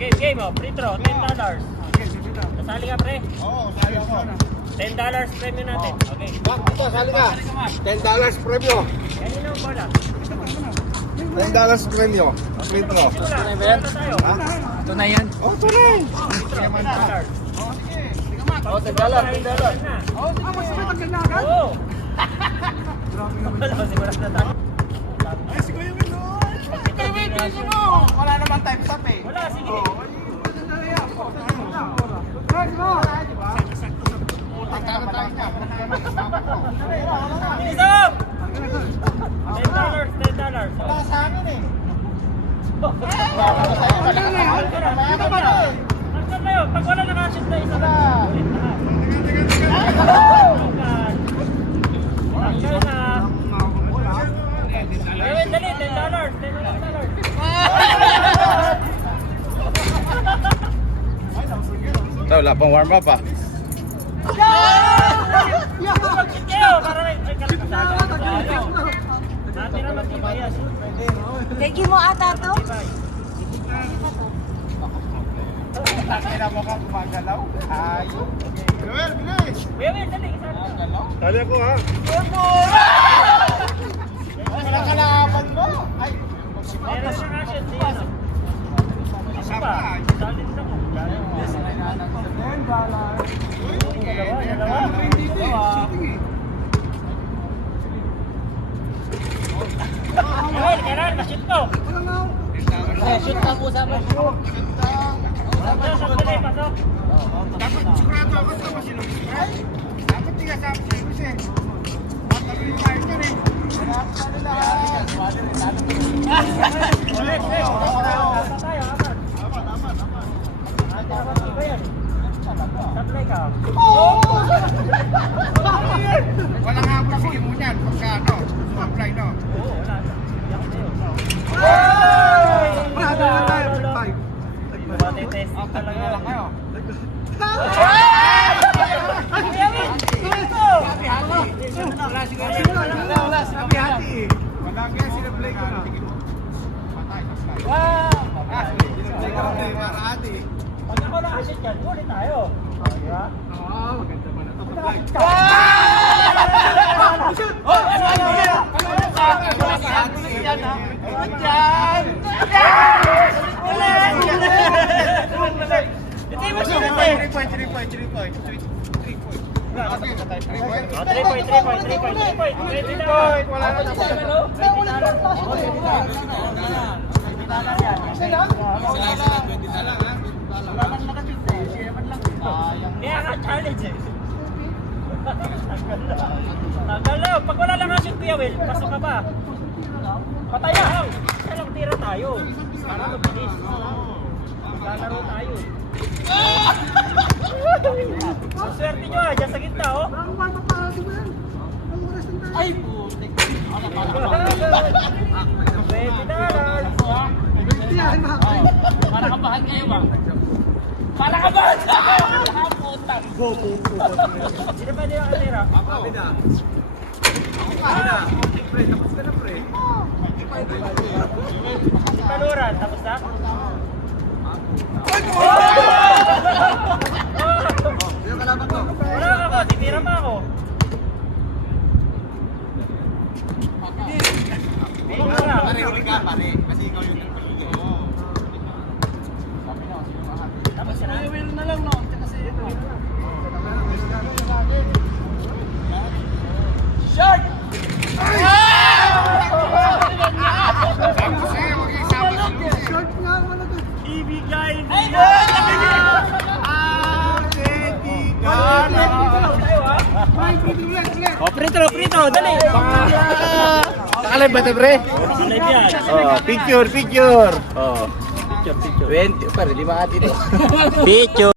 Game, oh. Free throw, $10. Kasali ka, pre? Oo, sali ako. $10 premium natin. Okay. Dito, sali ka. $10 premyo. Kanino ang bola? $10 premyo. Free throw. Tunay ba yan? Tunay yan. Oh, tunay. $10. Oh, $10. Oo. Wala, sigurado na tayo. Ay, si Kuya Will. Bilisan mo. Wala naman time stop eh. Wala, sige. Bilis up! $10. Wala sa akin eh. Hanggang kayo, pag wala nakashoot na isa na. Hanggang na. Ayun, dali, $10. Wala pang warm up ah. Kayo, para rin. Natin naman di bayas. Tegi mo ata to? Takina mo ka gumagalaw. Ayun. Joel, bilis. Kuya, dali, isa na. Sali ako ha. Wala ka laban mo. Ay. Meron na nakashoot, di yan. Isa pa, solid na mo. Ayun, kailangan ma-shoot ko. Shoot ka po sa amin. Pasok, dali, pasok. Dapat sigurado ako sa masilong. Dapat tiga sa masilong siya. Matalunin tayo dyan eh. Ulit, ulit. Basta tayo, apat. Apat ba yan? Supply ka. Walang habol sige mo niyan. Pagka ano, apply no. Oo, wala. Yak na yun. Brado na tayo. Matitest talaga lang kayo. Malagyan sila play ko na. Patay, patay. Sinaplay ko na play para ate. Pag ako nakashoot yan, ulit tayo. Diba? Oo, maganda man ito. Hindi mo siya natin. 3 point. 3 point. 3 point. Wala na tapos. Kaya nga challenge eh. Tagal na. Pag wala lang ang shoot, Kuya Will, pasok ka pa. Patayaw! Isa lang tira tayo. Para mabilis. Lalaro tayo. Ang swerte nyo ah, dyan sa gitna oh. Ay, putik. $20. Para kabahan kayo ba? Para kabahan kayo! Nakaputang. Sino pa nila katira? Ako na. Ako na. Pre, tapos ka na pre. Si Paluran, tapos na? Sino kalaban ko? Wala ako, titira pa ako. Pare, huli ka pare. Kasi ikaw yung nagpalito. Tapos na? Will na lang, no? Kasi ito. Shot! Ibigay mo! Ay, Oh, prito, dali! Nakalive ba ito, pre? Live yan. Oh, picture. Oh. Picture. 20, pare, 5 dito. Picture.